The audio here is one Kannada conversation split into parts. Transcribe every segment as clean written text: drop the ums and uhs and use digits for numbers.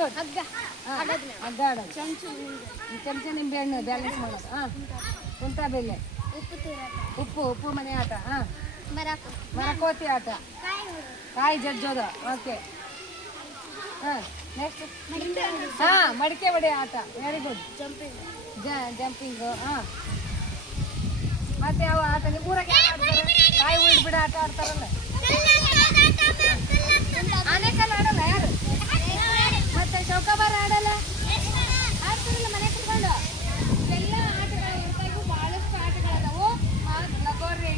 ಗುಡ್. ಹಗ್ಗ ಆಡೋದು, ಚಮಚ ನಿಂಬೆ ಹಣ್ಣು ಬ್ಯಾಲೆನ್ಸ್ ಮಾಡೋದು. ಕುಂಟ ಬೆಲೆ, ಉಪ್ಪು ಮನೆ ಆಟ. ಮರಕೋತಿ ಆಟ, ಕಾಯಿ ಜಜ್ಜೋದು. ಓಕೆ, ನೆಕ್ಸ್ಟ್ ಮಡಿಕೆ ಹೊಡೆ ಆಟ. Very good. ಜಂಪಿಂಗು. ಮತ್ತೆ ಯಾವ ಆಟ ನಿಮ್ಮ ಊರಾಗ ಆಡ್ತಾರೆ? ಕಾಯಿ ಉಳಿದು ಬಿಡ ಆಟ ಆಡ್ತಾರಲ್ಲ. ಆನೆಕಲ್ಲು ಆಡಲ್ಲ ಯಾರು? ಮತ್ತೆ ಚೌಕಾಬಾರ ಆಡಲ್ಲ? ಆಡ್ತಾರಲ್ಲ ಮನೆ ಕುತ್ಕೊಂಡು. ಇವೆಲ್ಲ ಆಟಗಳು ಇರ್ತಾವು. ಬಹಳಷ್ಟು ಆಟಗಳದಾವು. ಲಗೋರಿ,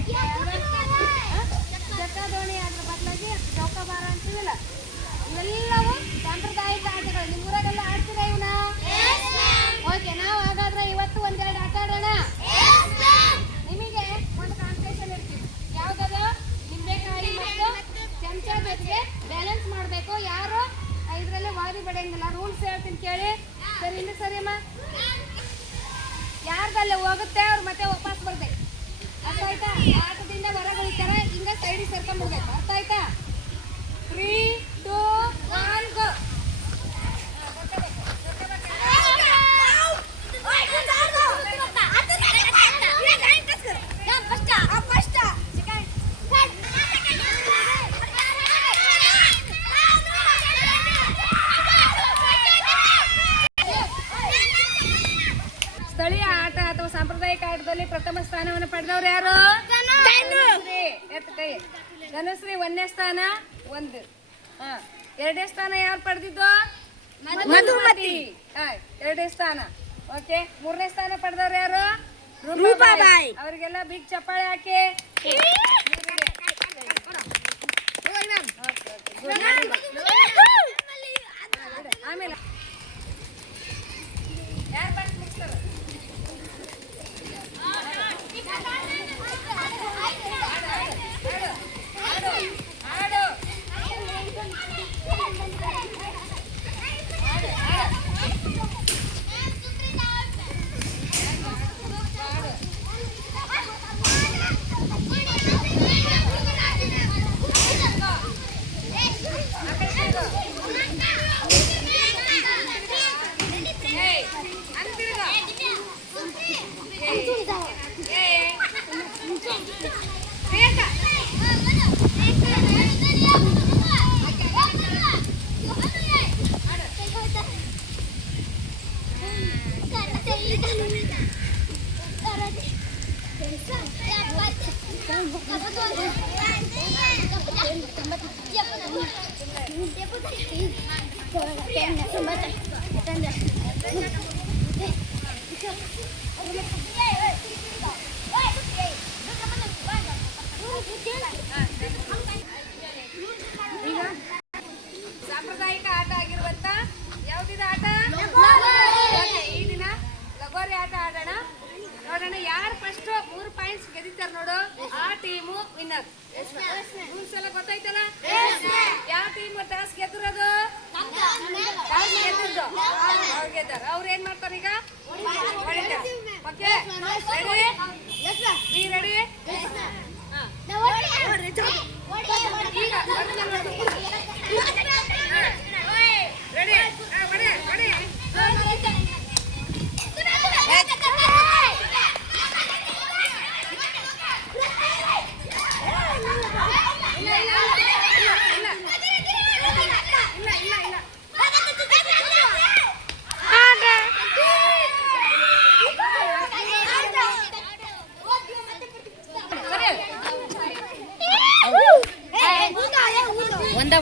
ಚಕ್ರದೋಣಿ ಅದ್ರ ಬದಲಾಗಿ ಚೌಕಾಬಾರ ಅಂತೀವಲ್ಲ, ಇವೆಲ್ಲವೂ ಸಾಂಪ್ರದಾಯಿಕ ಆಟಗಳು. ನಿಮ್ಮ ಊರಾಗೆಲ್ಲ ಆಡ್ತೀರಾ ಇವನ್ನ? ಓಕೆ, ನಾವು ಹಾಗಾದ್ರೆ ಇವತ್ತು ಒಂದೆರಡು ಆಟ ಆಡೋಣ. ನಿಮಗೆ ಒಂದು ಕಾಂಪಿಟೇಷನ್ ಇರ್ತೀವಿ. ಯಾವ್ದದ? ನಿಂಬೆಕಾಯಿ ಮತ್ತು ಚಮಚ ಜೊತೆಗೆ ಬ್ಯಾಲೆನ್ಸ್ ಮಾಡಬೇಕು. ಯಾರು ಇದರಲ್ಲಿ ವಾದಿ ಬಡಿಯಂಗಿಲ್ಲ. ರೂಲ್ಸ್ ಹೇಳ್ತೀನಿ ಕೇಳಿ. ಸರಿ, ಇನ್ನು ಸರಿ ಅಮ್ಮ. ಯಾರ್ದಲ್ಲೇ ಹೋಗುತ್ತೆ ಅವ್ರು ಮತ್ತೆ ವಾಪಸ್ ಬರ್ಬೇಕು. ಅರ್ಥ ಆಯ್ತಾ? ಆಟದಿಂದ ಹೊರಗುಳಿತಾರೆ, ಹಿಂಗ ಸೈಡಿಗೆ ಸೇರ್ಕೊಂಡ್ಬಿಡ್ಬೇಕು. ಅರ್ಥ ಆಯ್ತಾ? 3, 2, 1 ಗೋ. ಸ್ಥಳೀಯ ಆಟ ಅಥವಾ ಸಾಂಪ್ರದಾಯಿಕ ಆಟದಲ್ಲಿ ಪ್ರಥಮ ಸ್ಥಾನವನ್ನು ಪಡೆದವ್ರು ಯಾರು? ಕೈ. ಧನುಶ್ರೀ 1ನೇ ಸ್ಥಾನ. 1. 2ನೇ ಸ್ಥಾನ ಯಾರು ಪಡೆದಿದ್ದು? ಮಧುಮತಿ. 2ನೇ ಸ್ಥಾನ. ಓಕೆ, 3ನೇ ಸ್ಥಾನ ಪಡೆದವ್ರು ಯಾರು? ರೂಪಾಬಾಯಿ. ಅವರಿಗೆಲ್ಲ ಬಿಗ್ ಚಪ್ಪಾಳೆ ಹಾಕಿ. ಆಮೇಲೆ ಯಾರು ಬಂದು ಮುಗಿಸ್ತಾರೆ? ಈಗ ಸಾಂಪ್ರದಾಯಿಕ ಆಟ ಆಗಿರುವಂತ ಯಾವ್ದಿದ ಆಟ? ಈ ದಿನ ಲಗೋರಿ ಆಟ ಆಡೋಣ. ನೋಡೋಣ ಯಾರು ಫಸ್ಟ್ 3 ಪಾಯಿಂಟ್ಸ್ ಗೆದ್ದಿತ್ತಾರ ನೋಡು, ಆ ಟೀಮು ವಿನ್ನರ್. ರೂಲ್ಸ್ ಎಲ್ಲ ಗೊತ್ತಾಯ್ತಲ್ಲ? ಯಾವ ಟೀಮ್ ಟಾಸ್ ಗೆದ್ದಿರೋದು? ಟಾಸ್ ಗೆದ್ದಿದ್ದು ಅವ್ರು ಗೆದ್ದಾರ. ಅವ್ರು ಏನ್ ಮಾಡ್ತಾರೆ ಈಗ? ಹೊಡಿತಾರೆ. Okay, ready? ರೆಡಿ? ಈಗ ರೆಡಿ?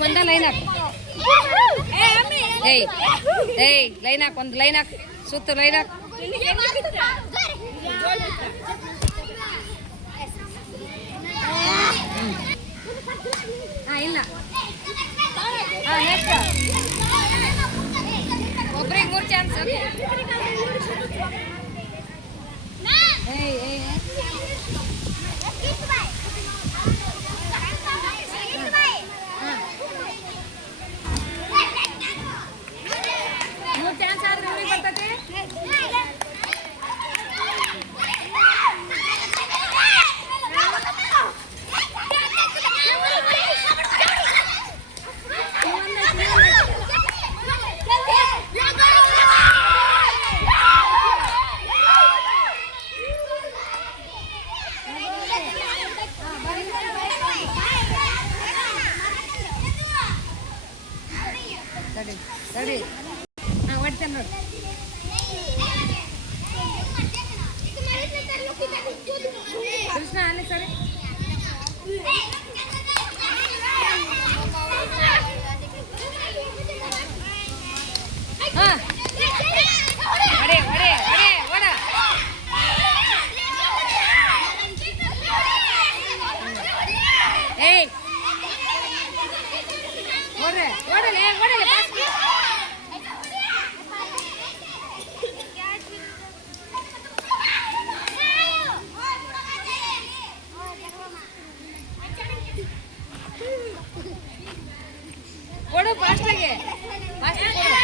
ಒಂದ ಲೈನ್ ಹಾಕ್. ಲೈನ್ ಹಾಕ್, ಒಂದು ಲೈನ್ ಹಾಕ್, ಸುತ್ತ ಲೈನ್ ಹಾಕ್. ಇಲ್ಲ ಒಬ್ರಿಗೆ 3 ಚಾನ್ಸ್. ಚಾನ್ಸ್ ಆದ್ರೆ ನಿಮಗೆ ಬರ್ತದೆ. ಕೃಷ್ಣ ಅಲ್ಲಿ ಸರಿ ಹಾ ಹೊಡೆ ಹೊಡೆ ಹೊಡೆ ಹೊಡ ಏಯ್ ಹೊಡೆ ಹೊಡಲೆ ಹೊಡಲೆ ಕೊಡು ಫಾಸ್ಟಾಗಿ ಫಾಸ್ಟ್ ಕೊಡು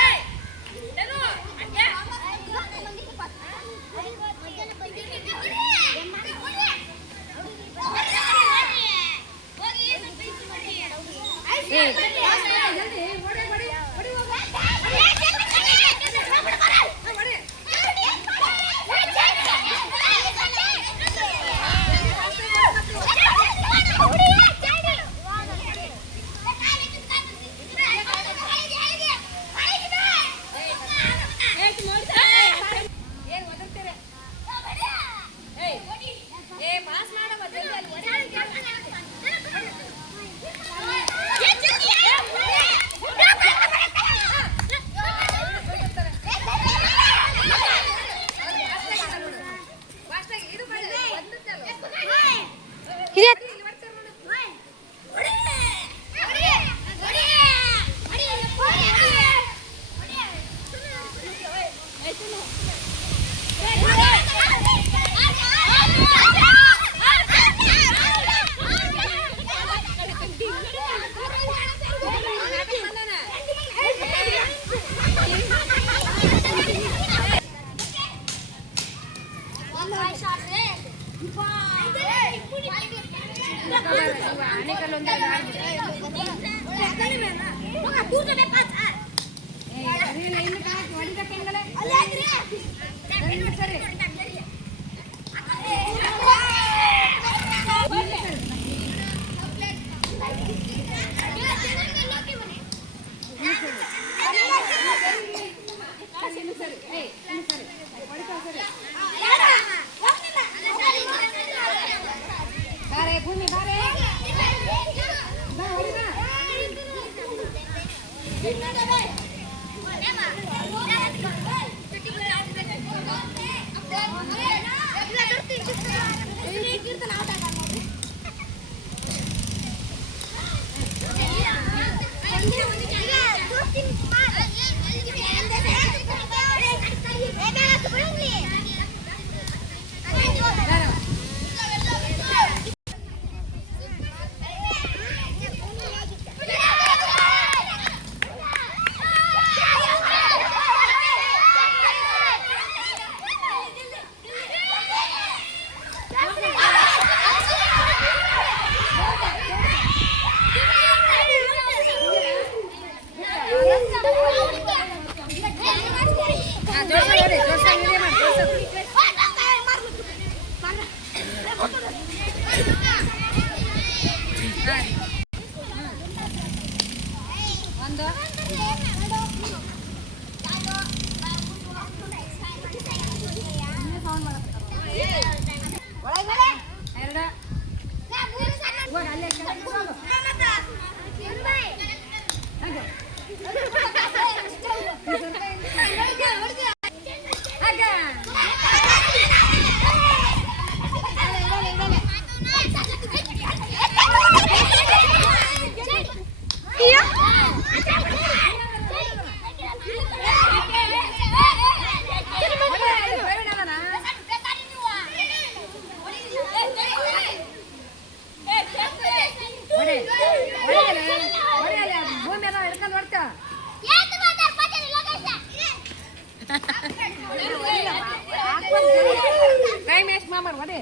Kay mes mamar wade.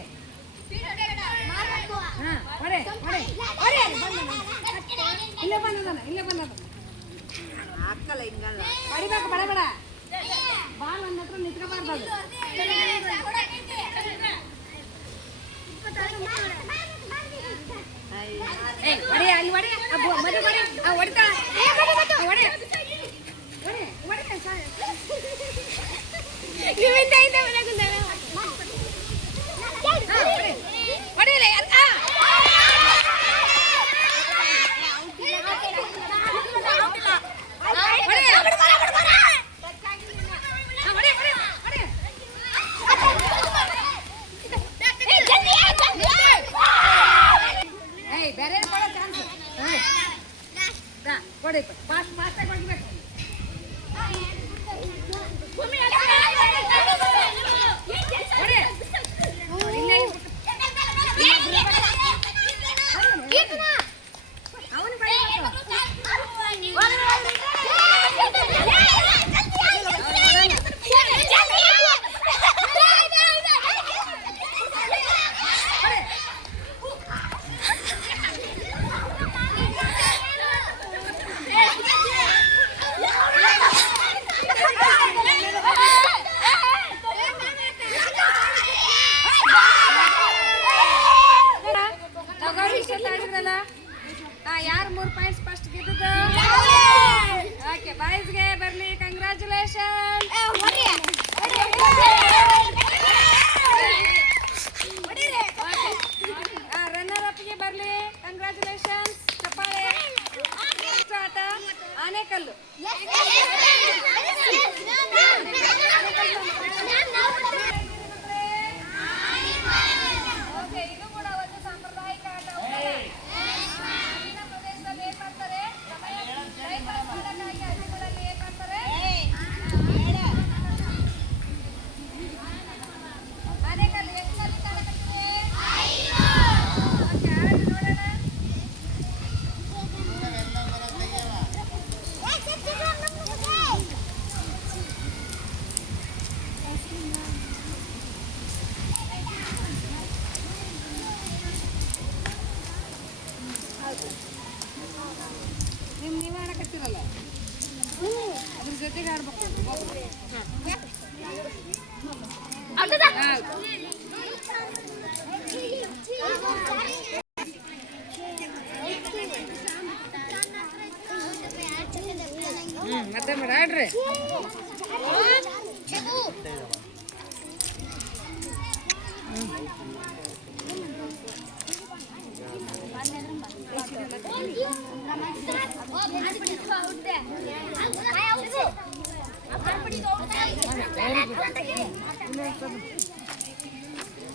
Ha, wade, wade. Wade ali banna. Ille banna, ille banna. Akkala ingalla. Padibaka badabada. Ball annatra nitkabardadu. Hey, wade ali wade. Abu madu wade. Wadita. Wade. Wade, wade. Givinda inda banagundala.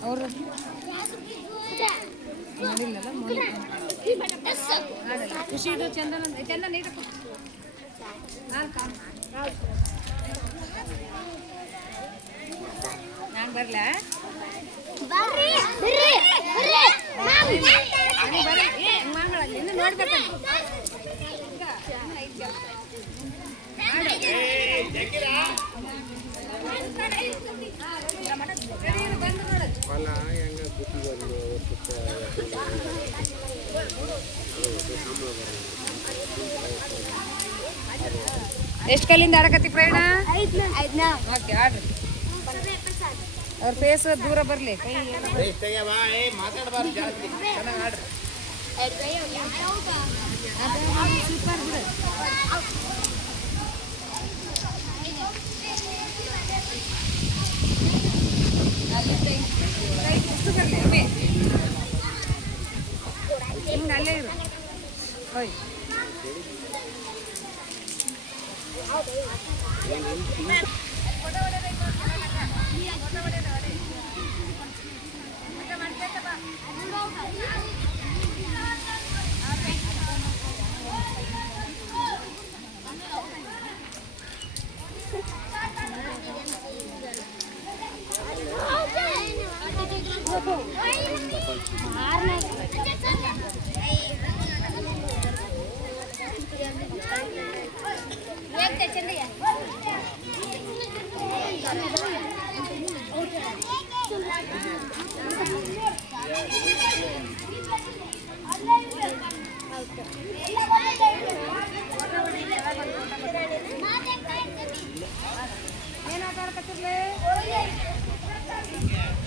ಅವರು ಖುಷಿ ಇದು ಚಂದನ ಚಂದನ ನೀಟಪ್ಪ ನಾನು ಬರಲಾ ಇನ್ನು ನೋಡ್ಬೇಕು ಎಷ್ಟು ಕಲ್ಲಿಂದ ಆಡಕತ್ತಿ ಪ್ರಯಾಣ ಓಕೆ ಆಡ್ರಿ ಅವ್ರ ಫೇಸ್ ದೂರ ಬರಲಿ ಸೂಪರ್ ಬಿಡು ಹಿಂಗೆ ಅಲ್ಲೇ ಇರು ಹೋಯ್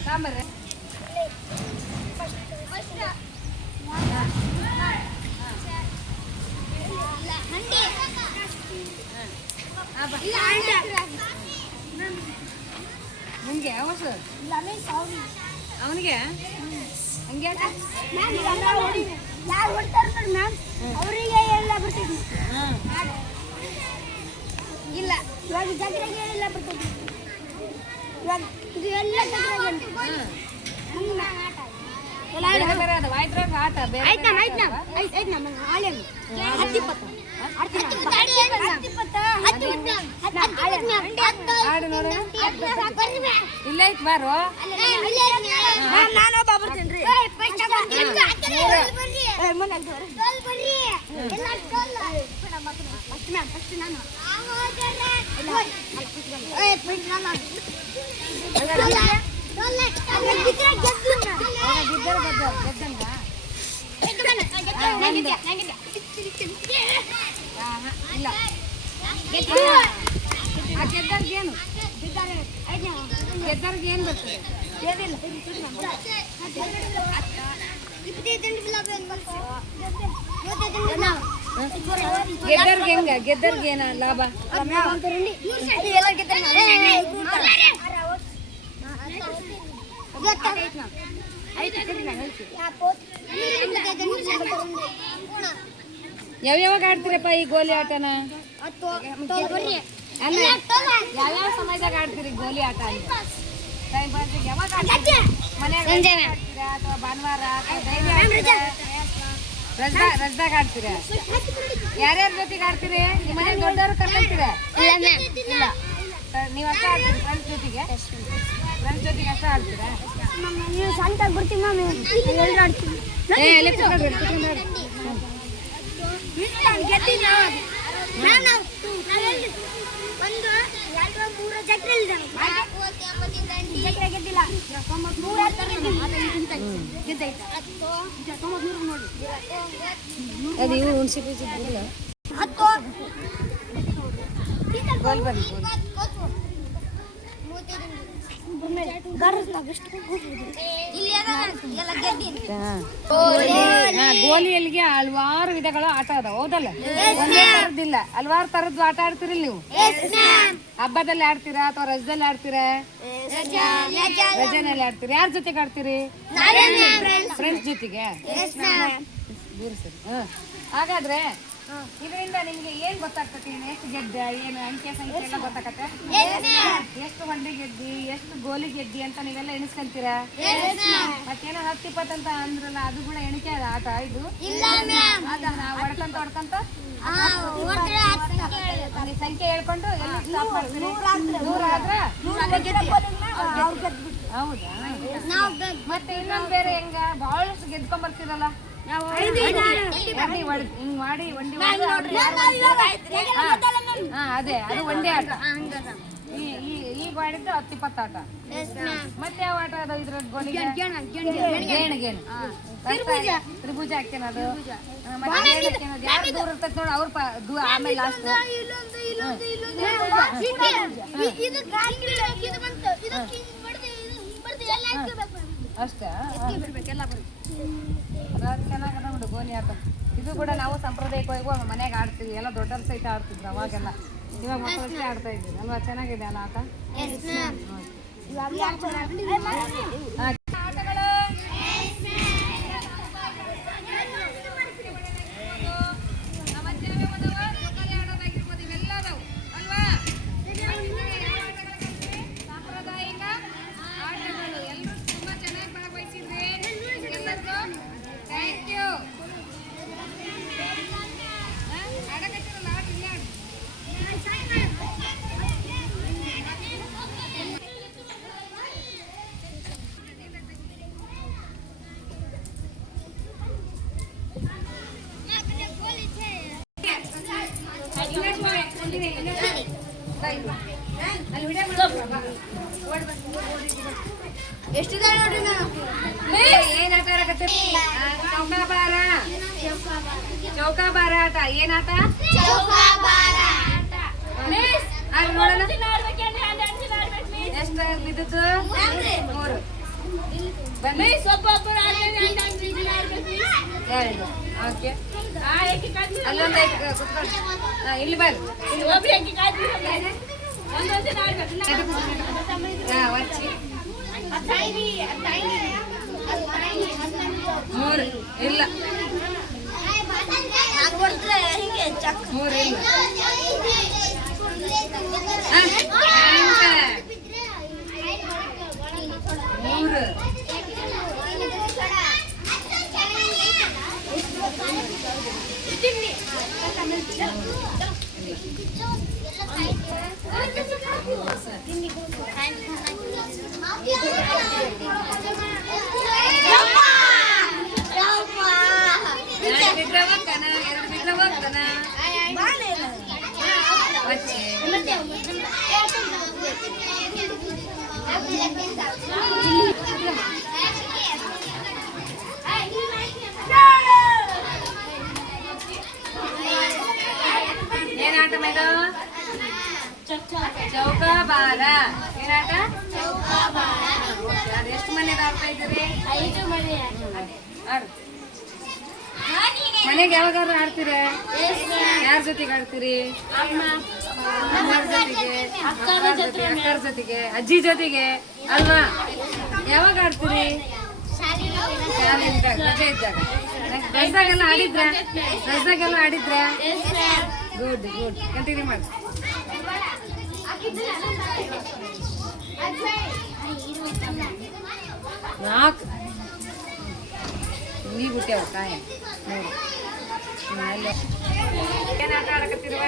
ಸಾಂಬಾರ ನಿಂಗೆ ಅವನಿಗೆ ಹಂಗೆ ಅವರಿಗೆ ಎಲ್ಲ ಬರ್ತೈತಿ ಇಲ್ಲ ಇವಾಗ ಜಗ್ರಾಗ ಎಲ್ಲ ಬರ್ತೈತಿ ಇವಾಗ ಇದು ಎಲ್ಲ ಆಟ ಇಲ್ಲ ಐತ್ ಬಾರು ನಾನೊಬ್ಬ ಬರ್ತೀನಿ ಇಲ್ಲ ಗೆದ್ದರ್ಗೇನು ಗೆದ್ದರ್ಗೆ ಏನು ಬರ್ತದೆ ಗೆದ್ದರ್ಗೆ ಹೆಂಗ ಗೆದ್ದರ್ಗೆ ಏನ ಲಾಭ ಯಾವ್ಯಾವಾಗ ಆಡ್ತೀರಪ್ಪ ಈ ಗೋಲಿ ಆಟನ ಅಲ್ಲ ಯಾವ್ಯಾವ ಸಮಯದಾಗ ಆಡ್ತೀರಿ ಗೋಲಿ ಆಟ ಟೈಮ್ ಪಾಸಿಗೆ ಯಾವಾಗ ಆಡ್ತೀರಿ ಮನ್ಯಾಗ ಆಡ್ತೀರಾ ಅಥವಾ ಭಾನುವಾರ ರಜದಾಗ ಆಡ್ತೀರಾ ಯಾರ್ಯಾರ ಜೊತೆಗೆ ಆಡ್ತೀರಿ ನಿಮ್ಮ ಮನೆ ದೊಡ್ಡವರು ಕರ್ಕೊಂತೀರ ಇಲ್ಲ ನೀವು ಅಷ್ಟೇ ಆಡ್ತೀರಿ ಫ್ರೆಂಡ್ಸ್ ಜೊತೆಗೆ ಅಷ್ಟೇ ಆಡ್ತೀರಾ ನೀವು ಸಂತಾಗ ಬರ್ತೀವಿ ಮ್ಯಾಮ್ ಎಲ್ಲರೂ ಆಡ್ತೀವಿ ಒಂದು ಎರಡು ಮೂರು ಜಗ್ರೆ ಗೆದ್ದಿಲ್ಲ 93 ನೋಡಿ ಅದು ಇವು ಹುಣಸಿ ಬೀಜ ಇಲ್ಲ 10 ಗೋಲ್ ಬಂತು ಗೋಲಿಯಲ್ಲಿಗೆ ಹಲವಾರು ವಿಧಗಳು ಆಟ ಅದಾವ ಹೌದಲ್ಲ ಒಂದೇ ತರದಿಲ್ಲ ಹಲವಾರು ತರದ್ದು ಆಟ ಆಡ್ತೀರಿ ನೀವು ಹಬ್ಬದಲ್ಲಿ ಆಡ್ತೀರಾ ಅಥವಾ ರಜದಲ್ಲಿ ಆಡ್ತೀರಾ ರಜೆನಲ್ಲಿ ಆಡ್ತೀರಿ ಯಾರ ಜೊತೆಗೆ ಆಡ್ತೀರಿ ಫ್ರೆಂಡ್ಸ್ ಜೊತೆಗೆ ಸರಿ ಹಾಗಾದ್ರೆ ಇದರಿಂದ ನಿಮ್ಗೆ ಏನ್ ಗೊತ್ತಾಗ್ತತಿ? ಎಷ್ಟು ಗೆದ್ದೆ, ಏನು ಅಂಕೆ ಸಂಖ್ಯೆ ಎಲ್ಲ ಗೊತ್ತಾಗತ್ತೆ? ಎಷ್ಟು ಹೊಂಡಿ ಗೆದ್ದಿ, ಎಷ್ಟು ಗೋಲಿ ಗೆದ್ದಿ ಅಂತ ನೀವೆಲ್ಲ ಎಣಿಸ್ಕೊಂತೀರಾ? ಮತ್ತೇನೋ 10-20 ಅಂತ ಅಂದ್ರಲ್ಲ, ಅದು ಕೂಡ ಎಣಿಕೆ ಅದ ಆಟ ಇದು? ಹೊಡ್ಕಂತ ನೀವು ಸಂಖ್ಯೆ ಹೇಳ್ಕೊಂಡು ಎಲ್ಲಿ ಸ್ಟಾಪ್ ಮಾಡ್ತೀರಿ? 100 ಆದ್ರ ಹೌದಾ? ಮತ್ತೆ ಇನ್ನೊಂದು ಬೇರೆ ಹೆಂಗ ಬಹಳಷ್ಟು ಗೆದ್ಕೊಂಡ್ ಬರ್ತೀರಲ್ಲ, ಹಿಂಗ್ ಮಾಡಿ ಒಂಡಿ ಅದೇ ಅದು ಒಂದೇ ಆಟ. ಈಗ ಮಾಡಿದ್ದು 10-20 ಆಟ. ಮತ್ತೆ ಯಾವ ಆಟ ಅದ ಇದ್ರದ್ದು? ಗೋಲಿಗೆ ಗೇಣು ತ್ರಿಭುಜ ಹಾಕ್ಯನದು. ಮತ್ತೆ ಯಾರು ದೂರ ಇರ್ತೈತಿ ನೋಡಿ ಅವ್ರ ಆಮೇಲೆ ಲಾಸ್ಟ್ ಅಷ್ಟೇ. ಚೆನ್ನಾಗದ ನೋಡಿ ಗೋಲಿ ಆಟ. ಇದು ಕೂಡ ನಾವು ಸಾಂಪ್ರದಾಯಿಕವಾಗಿ ಮನೆಯಾಗ ಆಡ್ತೀವಿ, ಎಲ್ಲ ದೊಡ್ಡರ ಸಹಿತ ಆಡ್ತಿದ್ರು ಅವಾಗೆಲ್ಲ. ಇವಾಗ ಮಕ್ಕಳಷ್ಟೇ ಆಡ್ತಾ ಇದ್ದೀವಿ ಅಲ್ವಾ? ಚೆನ್ನಾಗಿದೆ ಅಲ್ಲ ಆಟ? ಆಟಗಳು ಸಾಂಪ್ರದಾಯಿಕ ಆಟಗಳು ಎಲ್ಲರೂ ತುಂಬಾ ಚೆನ್ನಾಗಿ ಭಾಗವಹಿಸಿದ್ರಿ. ಎಲ್ಲರಿಗೂ ಥ್ಯಾಂಕ್ ಯು. ಆಡಕತ್ತಿರಲ್ಲ ಆಟ ಇಲ್ಲ. ಎಷ್ಟು ನೋಡ್ರಿ ಏನ್ ಆಟ ಆಡಕತ್ತೀರಿ? ಚೌಕಾಬಾರ. ಚೌಕಾಬಾರ ಆಟ. ಏನ್ ಆಟ? ನೋಡೋಣ ಎಷ್ಟು ಬಿದ್ದದ್ದು? 3. ಬನ್ನಿ ಓಕೆ. ಅಲ್ಲೊಂದು ಕುತ್ಕೊಂಡು ಇಲ್ಲಿ ಬರ್ರಿ. ವಚ್ಚಿ 3 ಇಲ್ಲ 3 ಇಲ್ಲ. ಏನಾಟ ಮೇಡೋ? ಚೌಕಾಬಾರ. ಏನಾಟ? ಎಷ್ಟು ಮನೆ ಆಡ್ತಾ ಇದ್ದೀರಿ? 5 ಮನೆ. ಮನೆಗೆ ಯಾವಾಗಾದ್ರೂ ಆಡ್ತೀರ? ಯಾರ ಜೊತೆಗೆ ಆಡ್ತೀರಿ? ಅಮ್ಮರ ಜೊತೆಗೆ, ಅಕ್ಕರ ಜೊತೆಗೆ, ಅಜ್ಜಿ ಜೊತೆಗೆ ಅಲ್ವಾ? ಯಾವಾಗ ಆಡ್ತೀರಿ? ರಜೆ ಇದ್ದಾಗ. ರಜದಾಗೆಲ್ಲ ಆಡಿದ್ರ? Good good. ಕಂಟಿನ್ಯೂ ಮಾಡಿ. 4 ನೀ ಬಿಟ್ಟೆವ ಕಾಯಿ. ಏನು ಆಟ ಆಡಕತ್ತಿರುವ?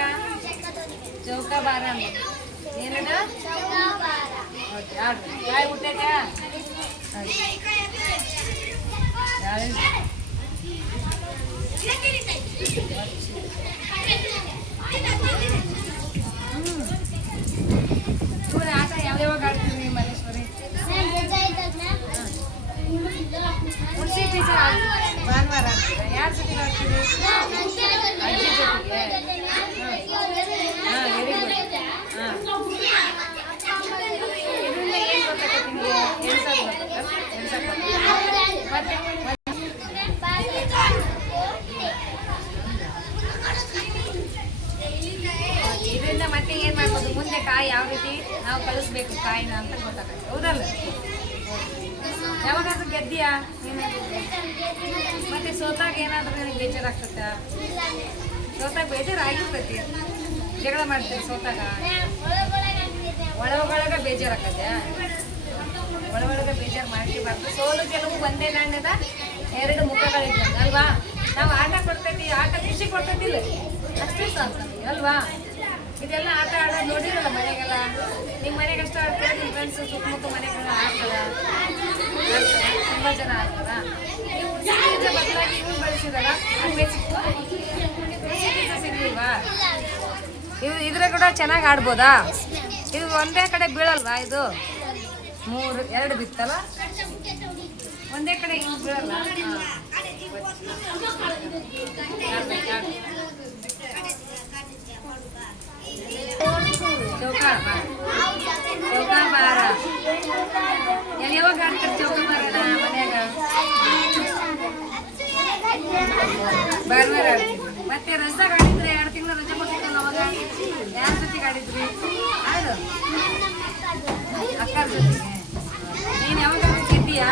ಚೌಕಾಬಾರ. ಏನದ? ಓಕೆ ಆಡ್ರಿ. ಕಾಯಿ ಬಿಟ್ಟೈತೆ? ಆಟ ಯಾವ್ಯಾವಾಗ ಆಡ್ತೀವಿ ಮಲ್ಲೇಶ್ವರಿ? ಹುಣಸಿ ಬೀಜ ಭಾನುವಾರ ಆಡ್ತೀರ? ಯಾರ ಜೊತೆಗೆ ಆಡ್ತೀವಿ? ಅಜ್ಜಿ ಜೊತೆಗೆ. ಹಾಂ ವೆರಿ ಗುಡ್. ಇದರಿಂದ ಏನು ಗೊತ್ತಾಗತ್ತೆ ನಿಮಗೆ? ಎಣ್ಸಕ್ಕೆ ಮತ್ತೆ ಇದರಿಂದ ಮತ್ತೆ ಏನು ಮಾಡ್ಬೋದು? ಮುಂದೆ ಕಾಯಿ ಯಾವ ರೀತಿ ನಾವು ಕಳಿಸ್ಬೇಕು ಕಾಯಿನ ಅಂತ ಗೊತ್ತಾಗತ್ತೆ. ಹೌದಲ್ಲ? ಯಾವಾಗಾದ್ರೂ ಗೆದ್ದಿಯಾ? ಮತ್ತೆ ಸೋತಾಗ ಏನಾದ್ರೂ ನಿನಗೆ ಬೇಜಾರಾಗ್ತದ? ಸೋತಾಗ ಬೇಜಾರಾಗಿರ್ತೈತಿ, ಜಗಳ ಮಾಡ್ತೀವಿ ಸೋತಾಗ. ಒಳಗೆ ಬೇಜಾರಾಗತ್ತೆ, ಒಳಗೆ ಬೇಜಾರು ಮಾಡ್ತೀಬಾರ್ದು. ಸೋಲು ಗೆಲುವು ಒಂದೇ ನಾಣ್ಯದ ಎರಡು ಮುಖಗಳಿದ್ದಂಗೆ ಅಲ್ವಾ. ನಾವು ಆಟ ಕೊಡ್ತೈತಿ, ಆಟ ಖುಷಿ ಕೊಡ್ತೈತಿಲ್ಲ, ಅಷ್ಟೇ ಸಾಕು ಅಲ್ವಾ. ಇದೆಲ್ಲ ಆಟ ಆಡೋದು ನೋಡಿರಲ್ಲ ಮನೆಗೆಲ್ಲ. ನಿಮ್ಮ ಮನೆಗೆ ಅಷ್ಟು ಆಡ್ತಾರೆ, ನಿಮ್ಮ ಫ್ರೆಂಡ್ಸ್ ಸುತ್ತಮುತ್ತ ಮನೆಗೆಲ್ಲ ಆಡ್ತಾರೆ, ತುಂಬ ಜನ ಆಡ್ತಾರ. ನೀವು ಬೀಜ ಬದಲಾಗಿ ಇವ್ನು ಬಳಸಿರಲ್ಲ, ಅದು ಸಿಗ್ಲಿಲ್ವಾ? ಇದ್ರ ಕೂಡ ಚೆನ್ನಾಗಿ ಆಡ್ಬೋದಾ? ಇದು ಒಂದೇ ಕಡೆ ಬೀಳಲ್ವಾ? ಇದು ಎರಡು ಬಿತ್ತಲ್ಲ, ಒಂದೇ ಕಡೆ ಹಿಂಗೆ ಬೀಳಲ್ಲ. ಚೌಕ ಬಾರ ಎಲ್ಲಿ ಯಾವಾಗ ಆಡ್ತಾರೆ? ಚೌಕ ಬಾರನ ಮನ್ಯಾಗ ಬಾರ್ವಾರ ಆಡ್ತೀವಿ. ಮತ್ತೆ ರಜದಾಗ ಆಡಿದ್ರೆ 2 ತಿಂಗಳು ರಜೆ ಕೊಟ್ಟಿದ್ದಲ್ಲ, ಅವಾಗ ಯಾರ ಜೊತೆಗೆ ಆಡಿದ್ರಿ? ಆಡು ಅಕ್ಕರ ಜೊತೆಗೆ. ನೀನು ಯಾವಾಗ ಗೆದ್ದೀಯಾ?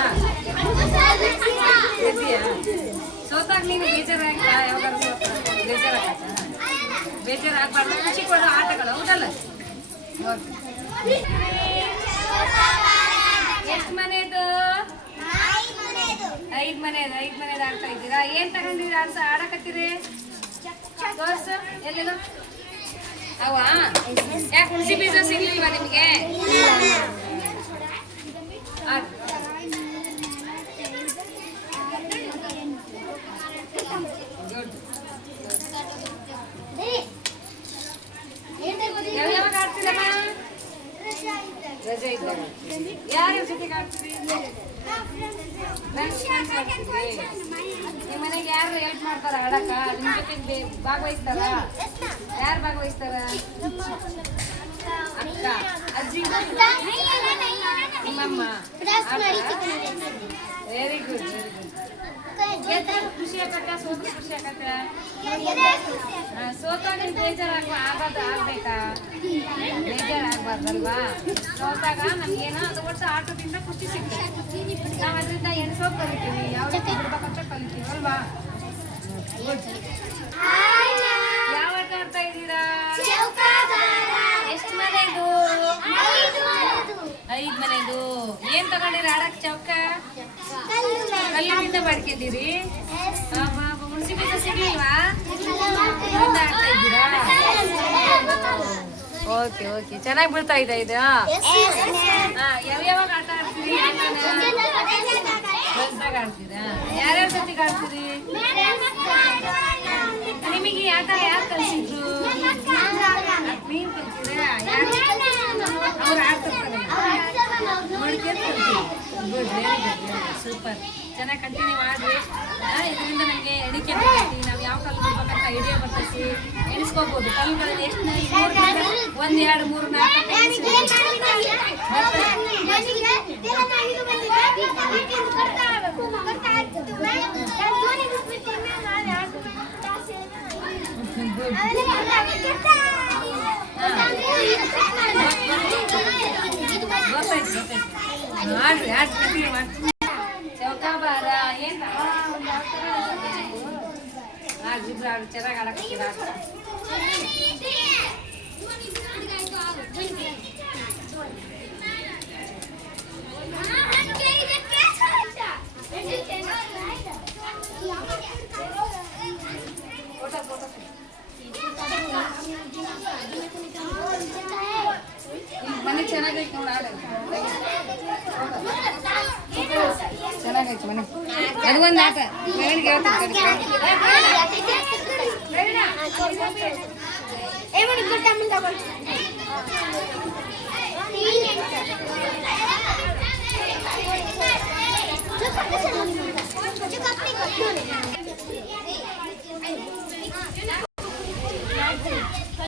ಸೋತಾಗ ನೀನು ಬೇಜಾರಾಗಿಲ್ಲ? ಯಾವಾಗ ಬೇಜಾರಾಗತ್ತ? ಬೇಜಾರಾಗಬಾರ್ದು, ಖುಷಿ ಕೊಡೋ ಆಟಗಳು ಹೌದಲ್ಲ. ಎಷ್ಟು ಮನೆದು? 5 ಮನೆದು ಆಡ್ತಾ ಇದ್ದೀರಾ? ಏನ್ ತಗೊಂಡಿದ್ದೀರಾ? ಆಡಕತ್ತೀರಿ? ತೋರ್ಸು ಎಲ್ಲೆಲ್ಲ ಅವ. ಯಾಕೆ ಹುಣಸಿ ಬೀಜ ಸಿಗ್ಲಿಲ್ವಾ ನಿಮಗೆ? ಯಾವಾಗ ಆಡ್ತೀರಮ್ಮ? ರಜೆ ಇದ್ದಾಗ. ಯಾರ ಜೊತೆಗೆ ಆಡ್ತೀರಿ? ನಿಮ್ಮ ಮನೆಗೆ ಯಾರು ಹೆಲ್ಪ್ ಮಾಡ್ತಾರ ಆಡಕ? ನಿಮ್ಮ ಜೊತೆಗೆ ಭಾಗವಹಿಸ್ತಾರ? ಯಾರು ಭಾಗವಹಿಸ್ತಾರ? ಅಕ್ಕ, ಅಜ್ಜಿ, ನಿಮ್ಮಮ್ಮ. Very good, very good. ಖುಷಿ ಆಗತ್ತ, ಸೋತ್ರ ಖುಷಿ ಆಗತ್ತ? ಸೋತಾಗ ಆಗ್ಬೇಕಾ? ಬೇಜಾರಾಗಬಾರ್ದಲ್ವಾ? ಸೋತಾಗ ನಮ್ಗೇನೋ ಅದು ಒಟ್ಟು ಆಟದಿಂದ ಖುಷಿ ಸಿಗ್ತದೆ. ನಾವು ಅದರಿಂದ ಎಣ್ಸೋದು ಕಲಿತೀವಿ, ಯಾವ ರೀತಿ ಬಿಡ್ಬೇಕಂತ ಕಲಿತೀವಿ ಅಲ್ವಾ. ಯಾವ ಆಟ ಆಡ್ತಾ ಇದ್ದೀರಾ? ಎಷ್ಟು ಮನೆದು? 5 ಮನೆದು. ಏನ್ ತಗೊಂಡಿರ ಆಡಕ್? ಚೌಕ ಕಲ್ಲಿನಿಂದ ಮಾಡ್ಕೊಂಡಿರಿ? ಹುಣಸಿ ಬೀಜ ಸಿಗ್ಲಿಲ್ವಾ? ಆಡ್ತಾ ಇದ್ದೀರಾ? ಓಕೆ ಓಕೆ, ಚೆನ್ನಾಗಿ ಬೀಳ್ತಾ ಇದೆ ಇದು. ಯಾವಾಗ ಆಟ ಆಡ್ತೀರಿ? ಬಸ್ದಾಗ ಆಡ್ತೀರಾ? ಯಾರ್ಯಾರ ಜೊತೆಗೆ ಆಡ್ತೀರಿ? ನಿಮಗೆ ಈ ಆಟ ಯಾರು ಕಲಿಸಿದ್ರು? ನೀನ್ ಕಲ್ತೀರಾ? ಅವ್ರು ಆಡ್ತಿರ್ತಾರೆ, ಗುಡ್, ವೆರಿ ಗುಡ್, ಸೂಪರ್. ಚೆನ್ನಾಗಿ ಕಂಟಿನ್ಯೂ ಮಾಡ್ರಿ. ಇದರಿಂದ ನಮಗೆ ಎಣಿಕೆ ಬರ್ತೈತಿ, ನಾವು ಯಾವ ಕಲ್ಲು ಬಿಡ್ಬೇಕಂತ ಐಡಿಯಾ ಬರ್ತೈತಿ, ಎಣಿಸ್ಕೋಬಹುದು. ಕಲ್ಲುಗಳಲ್ಲಿ ಎಷ್ಟು? 1 2 3 ಆಡ್ರಿ, ಕಂಟಿನ್ಯೂ ಮಾಡಿ. ಚೌಕ ಬಾರ ಏನ್ ಆಡ್ರಿಬ್ರು ಆಡ್ರಿ, ಚೆನ್ನಾಗಿ ಆಡಕತ್ತೀರ. ಮನೆ ಚೆನ್ನಾಗೈತೆ ನೋಡಿ, ಆಡ ಚೆನ್ನಾಗೈತೆ ಮನೆ. ಅದು ಒಂದು ಆಟ ಮಗನಿಗೆ ಹೇಳ್ತೀನಿ.